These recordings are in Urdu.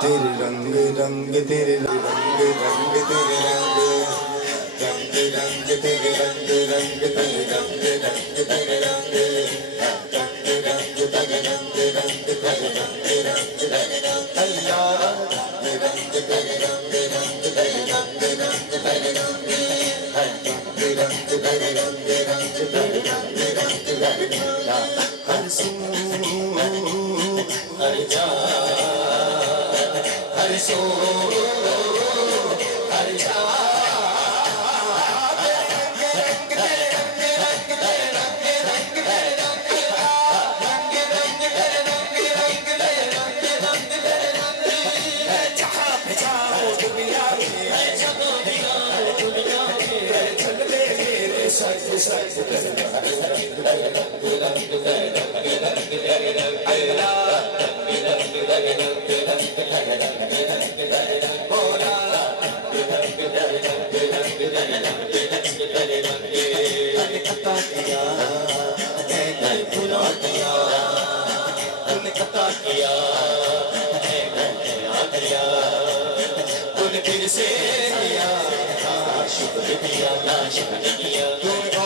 تیرے رنگ رنگ تیرے رنگ رنگ تیرے رنگ رنگ رنگ تیرے رنگ رنگ تیرے رنگ رنگ تیرے رنگ رنگ رنگ تیرے رنگ رنگ تیرے رنگ رنگ اللہ رنگ تیرے رنگ رنگ تیرے رنگ رنگ تیرے رنگ رنگ تیرے رنگ رنگ تیرے رنگ رنگ ہر سو ہر جا ہر سو ہر جا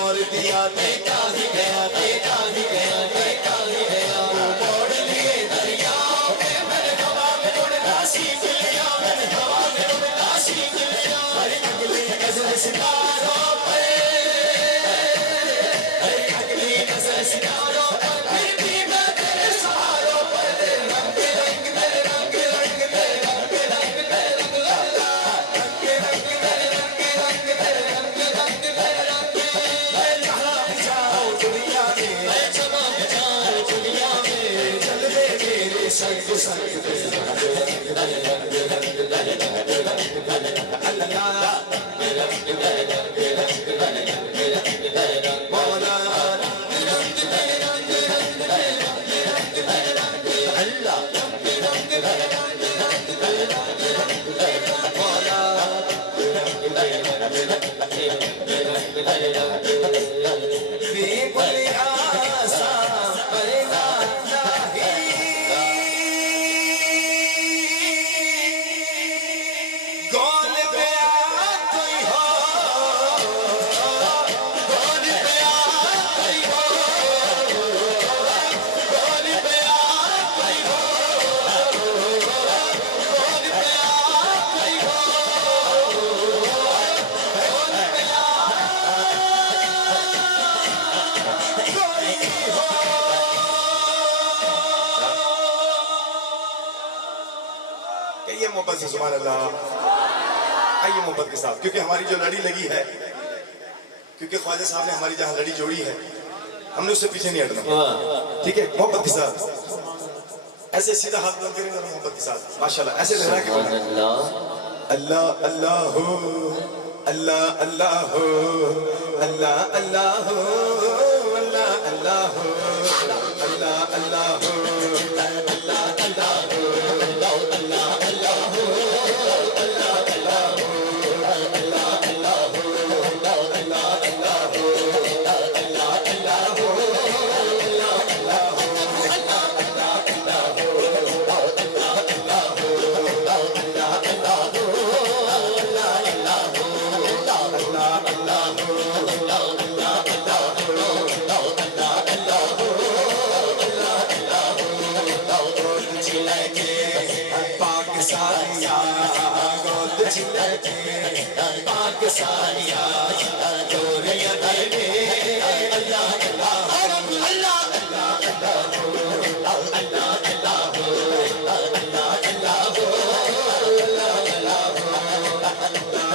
اور دیا دیتا ہی گیا دیتا ہی گیا دیتا ہی گیا موڑ لیے دریا میں نے ہوا میں اڑنا سیکھ لیا میں نے ہوا میں اڑنا سیکھ لیا ہر اگلی نظر ستاروں پر ہر اگلی نظر ستاروں پر پھر بھی میں تیرے سہاروں پر رنگ رنگ تیرے رنگ رنگ تیرے رنگ رنگ تیرے رنگ رنگ تیرے رنگ رنگ تیرے رنگ رنگ تیرے رنگ میں جہاں بھی جاؤ دنیا میں میں جہاں بھی جاؤ دنیا میں چل دے میرے سنگ سنگ تیرے رنگ رنگ تیرے رنگ اللہ مولا رنگ تیرے رنگ رنگ تیرے رنگ اللہ مولا بے بل آسا پرنا نہیں گول پہ آ کوئی ہو گول پہ آ کوئی ہو گول پہ آ کوئی ہو گول پہ آ کوئی ہو کہیے محبت سے سبحان اللہ آئیے محبت کے ساتھ کیونکہ ہماری جو لڑی لگی ہے کیونکہ خواجہ صاحب نے ہماری جہاں لڑی جوڑی ہے ہم نے اس سے پیچھے نہیں ہٹنا ٹھیک ہے محبت کے ساتھ ایسے سیدھا ہاتھ بلند کریں اور محبت کے ساتھ ماشاءاللہ ایسے لہرا کے بولیں اللہ اللہ ہو اللہ اللہ ہو اللہ اللہ ہو اللہ اللہ ہو اللہ اللہ ہو اللہ اللہ ہو پاکستانیہ جوریہ در میں اللہ اللہ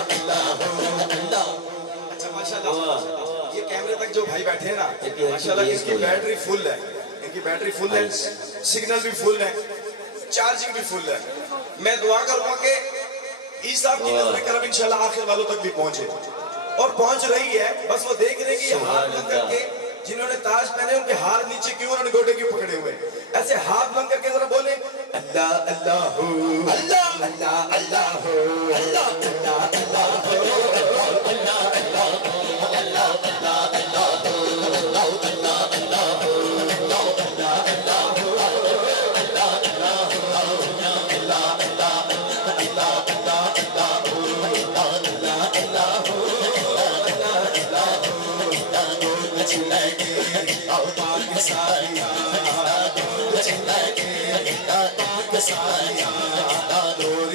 اللہ اللہ اچھا ماشاءاللہ یہ کیمرے تک جو بھائی بیٹھے ہیں نا ماشاءاللہ اس کی بیٹری فل ہے ان کی بیٹری فل ہے سگنل بھی فل ہے چارجنگ بھی فل ہے میں دعا کروں گا کہ عیسی صاحب کی نظر کرم انشاءاللہ آخر والوں تک بھی پہنچے اور پہنچ رہی ہے بس وہ دیکھ رہے کہ یہ ہاتھ بند کر کے جنہوں نے تاج پہنے ان کے ہاتھ نیچے کیوں انہوں نے گوٹے کیوں پکڑے ہوئے ایسے ہاتھ بند کر کے ذرا بولیں اللہ اللہ ہو اللہ اللہ اللہ ہو اللہ اللہ اللہ ہو اللہ اللہ ہو اللہ اللہ اللہ ہو اللہ اللہ اللہ ہو اللہ اللہ اللہ ہو اللہ اللہ ہو اللہ اللہ پاک ساریاں دودھ چلے پاک ساریاں نور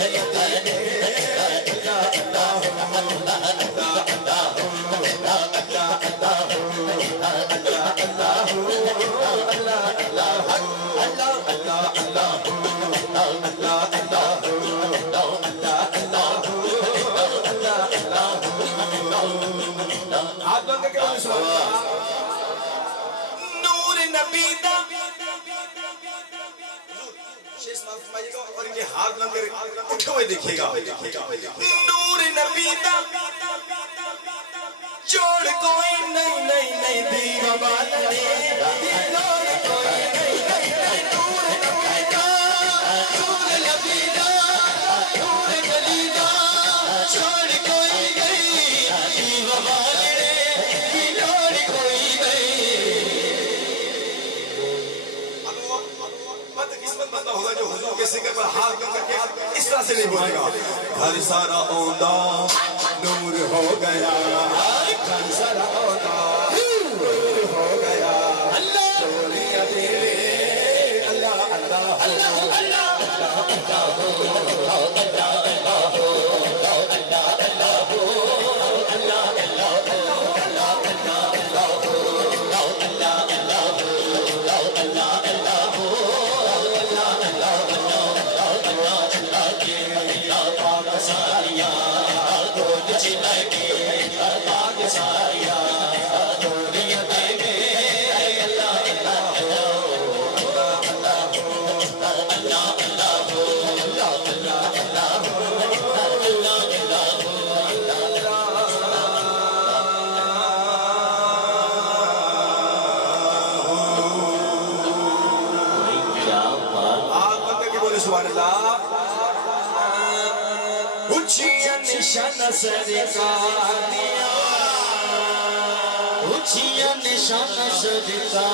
مدینے اور ان کے ہاتھ بلند کر اٹھے ہوئے دیکھیے گا نور نبی دا جوڑ کوئی نہیں نہیں نہیں دیوہ والے جوڑ کوئی نہیں نہیں نہیں نور نبی دا نور نبی دا نور نبی دا جوڑ کوئی نہیں دیوہ والے جوڑ کوئی نہیں قسمت بندہ ہوگا جو حضور کے ذکر پر ہاتھ کر کے اس طرح سے نہیں بولے گا گھر سارا اوندا نور ہو گیا گھر سارا اوندا نور ہو گیا ڈولیاں تیرے اللہ اللہ اللہ نشانہ صدقہ دیا اچھیا نشانہ صدقہ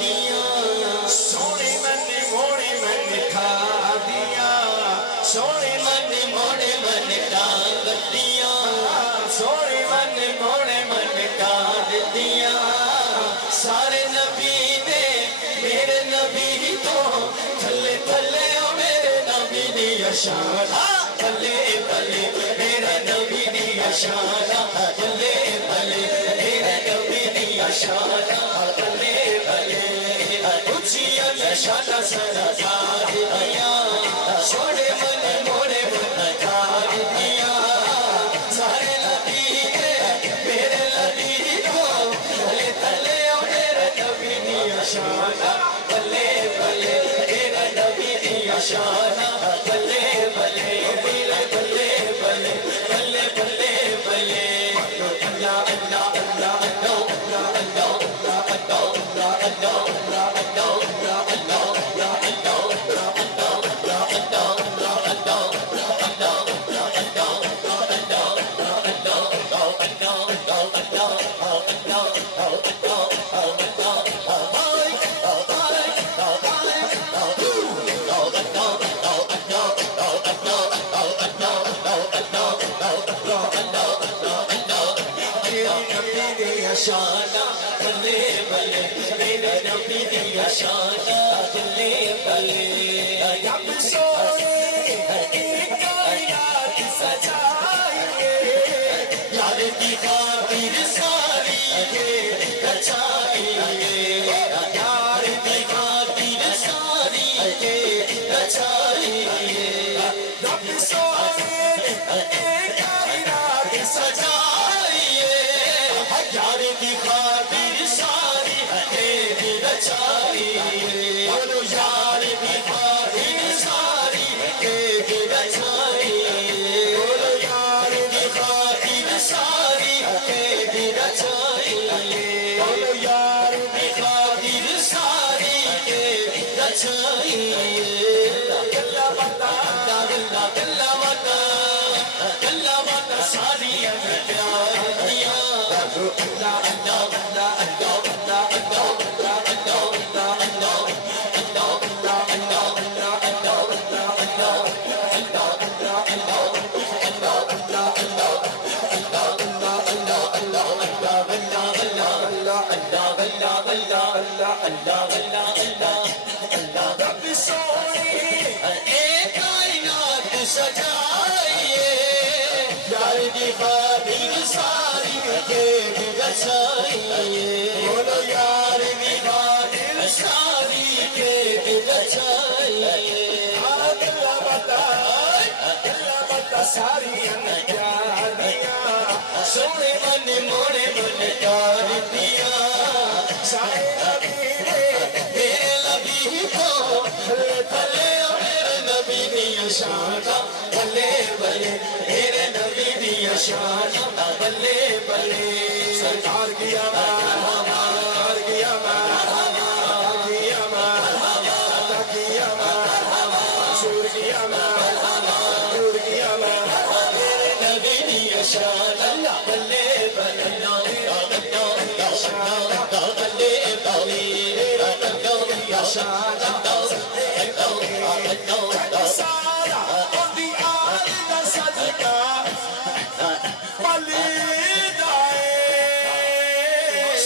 دیا سونے من موڑے من کھا دیا سونے من موڑے من ڈانگ دیا سونے من موڑے من ڈانگ دیا سارے نبی نے میرے نبی تو تھلے تھلے میرے نبی دیا شانہ بلے بلے میرا نبی دیا شانہ بلے بلے میرا نبی دیا شانہ بلے بلے اچھیا نشانہ سرکار دیا چھوڑے من موڑے من کار دیا سارے نبی نے میرے نبی کو تلے تلے میرے نبی دیا شانہ بلے بلے میرا نبی دیا شانہ بلے بلے شانہ بلے بلے میرے نبی دیا شانہ بلے بلے رب سونے کائنات سجائیے یار کی خاطر ساری کے بچائیے یار کی خاطر ساری کے بچائیے رب سونے کائنات سجائیے یار کی خاطر ساری تیری رچائیے بولو یار کی خاطر ساری تیری رچائیے بولو یار کی خاطر ساری تیری رچائیے بولو یار کی خاطر ساری تیری رچائیے گلا بتا گلا گلا بتا گلا بتا ساری پیاریاں اللہ اللہ اللہ اللہ اللہ اللہ اللہ رب سونی ایک کائنات سجائیے یار کی خاطر ساری کھیت بچائیے بولو یار کی خاطر ساری کھیت بچائیے اللہ بتا ساری پیاریاں سونے من موڑے من کار دیا سارے نبی میرے نبی کو تھلے میرے نبی دیا شانا بلے بلے میرے نبی دیا شانا بلے بلے سرکار کیا سرکار کیا کیا کیا شور کیا شور کیا میرے نبی دیا شانا بلے بلے سارا اندی آل صدقہ پلید آئے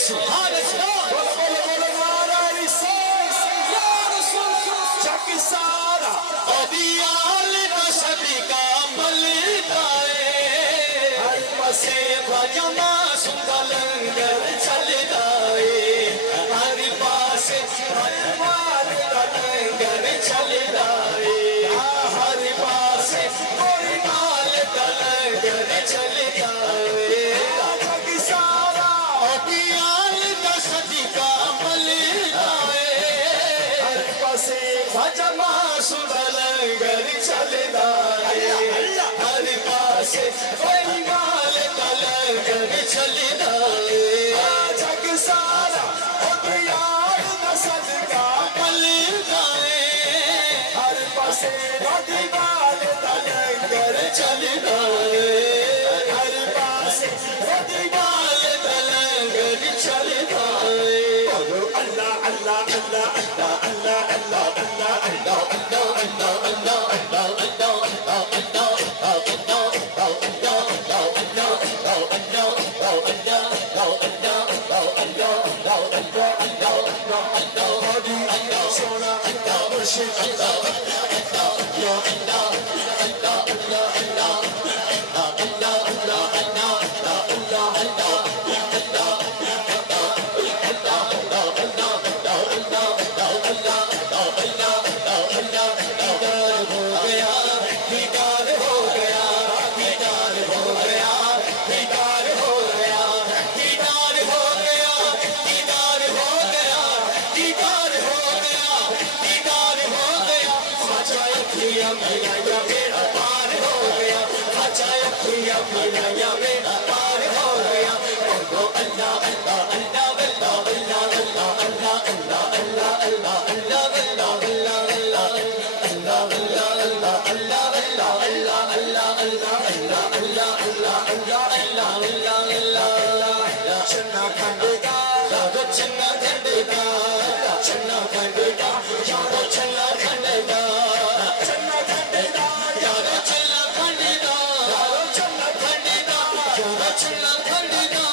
بولو بولو بولو نعرہ رسول یا رسول چک سارا ہر پسے جما سنگا لنگر چل دائے ہر پاس مال کا لنگر چل دائے ہر پاس کوئی مال کا لنگر چل دائے چک سارا دیال کا صدقہ مل دائے ہر پسے جما سنگا لنگر چل دائے ہر پاس کوئی مال کا لنگر چل دائے چک سارا دیار کا صدقہ مل دائے ہر پسے دیوال کا لنگر چل دائے ہر پاسے دیوال کا لنگر چل دائے بولو اللہ اللہ اللہ اللہ اللہ اللہ اللہ سونا مرشد چنا کھنڈا چنا کھنڈا چنا کھنڈا یارو چنا کھنڈا چنا کھنڈا یارو چنا کھنڈا چنا کھنڈا یارو چنا کھنڈا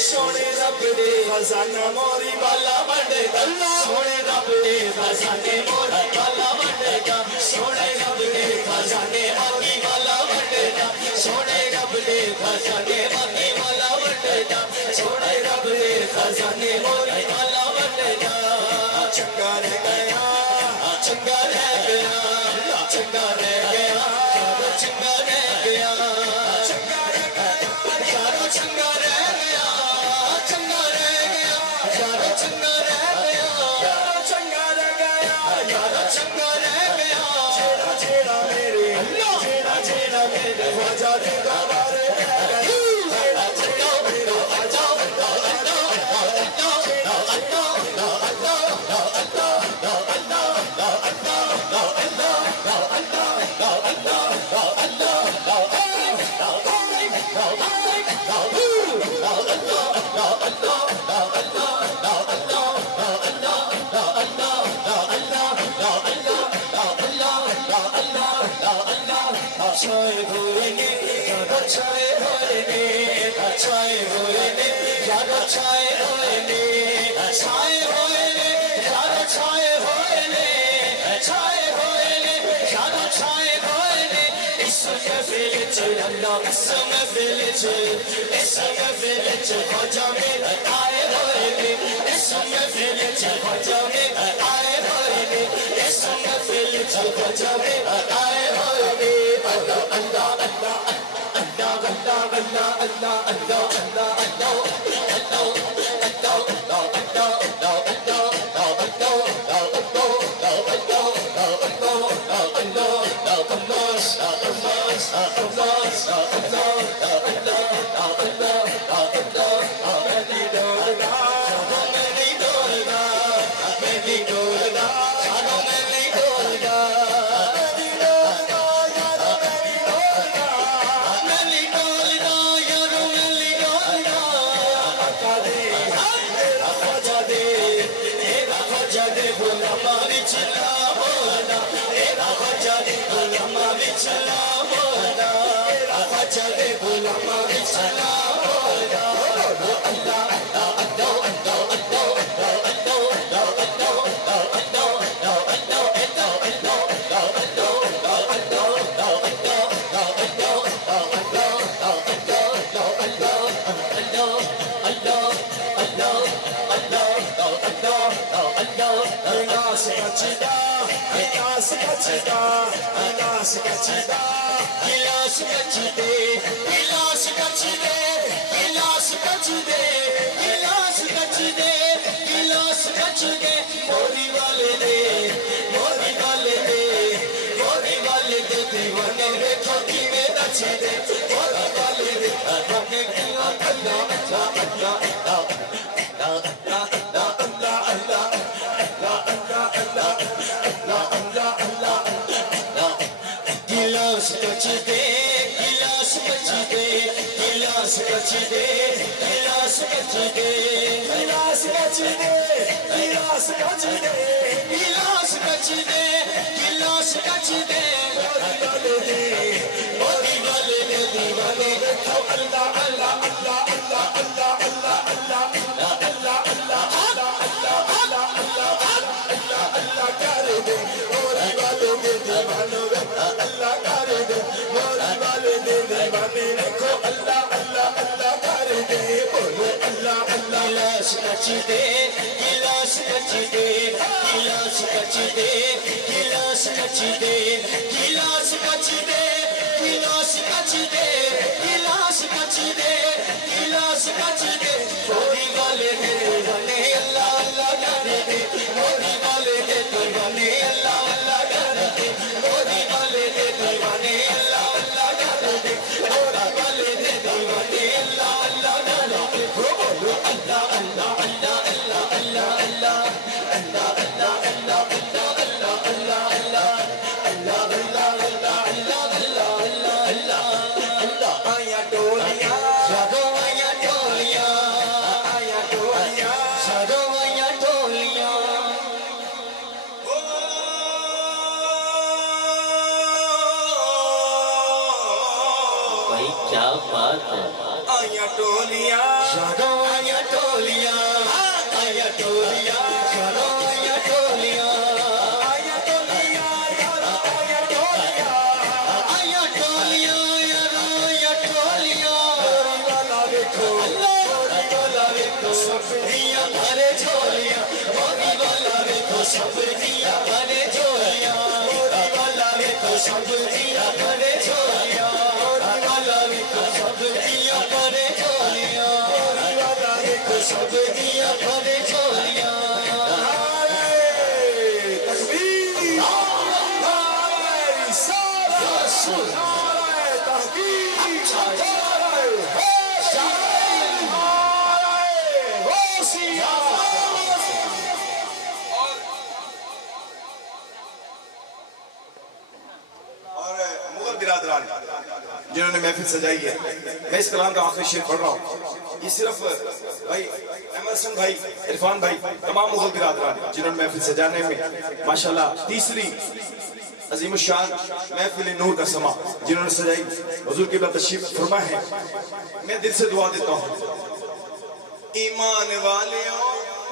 سونے رب دے خزانہ موری بالا بڑے گا سونے رب دے خزانے موری بالا بڑے گا سونے رب دے خزانے آگی والا بڑے گا سونے رب دے خزانے آگی والا بڑے گا سونے رب دے خزانے موری بالا بڑے گا چنگا رہ گیا چنگا رہ گیا چنگا رہ گیا چنگا رہ گیا چنگا رہ گیا یارو چنگا رہ گیا چنگا رہ گیا یارو چنگا رہ گیا چنگا رہ گیا یارو چنگا رہ گیا چھیڑا چھیڑا میرے چھیڑا چھیڑا میرے وجہ دے دوبارے چھیڑا چھیڑا میرے وجہ چھائے ہوئے نے یارو چھائے ہوئے نے چھائے ہوئے نے یارو چھائے ہوئے نے چھائے ہوئے نے یارو چھائے ہوئے نے چھائے ہوئے نے یارو چھائے ہوئے نے اس محفل چ اللہ اس محفل چ خواجہ میرے آئے ہوئے نے اس محفل چ خواجہ میرے آئے ہوئے نے اس محفل چ خواجہ میرے آئے ہوئے نے اللہ اللہ اللہ اللہ اللہ اللہ اللہ اللہ کیا بات ہے آیا ٹولیاں آیا ٹولیاں آیا ٹولیاں آیا ٹولیاں آیا ٹولیاں یارو آیا ٹولیاں آیا ٹولیاں آیا ٹولیاں والا دیکھو والا دیکھو سبزیاں بھرے جھولیاں موری والا دیکھو سبزیاں بھرے جھولیاں موری والا دیکھو سبزیاں بھرے جھولیاں موری والا دیکھو سبزیاں بھرے جھولیاں موری والا دیکھو سبزیاں بھرے جھولیاں تکبیر برادران جنہوں نے محفل سجائی ہے میں اس کلام کا آخری شعر پڑھ رہا ہوں یہ صرف بھائی ایمرسن بھائی عرفان بھائی تمام مغل برادران جنہوں نے محفل سجانے میں ماشاءاللہ تیسری عظیم الشان محفل نور کا سما جنہوں نے سجائی حضور کی بات تشریف فرما ہے میں دل سے دعا دیتا ہوں ایمان والیوں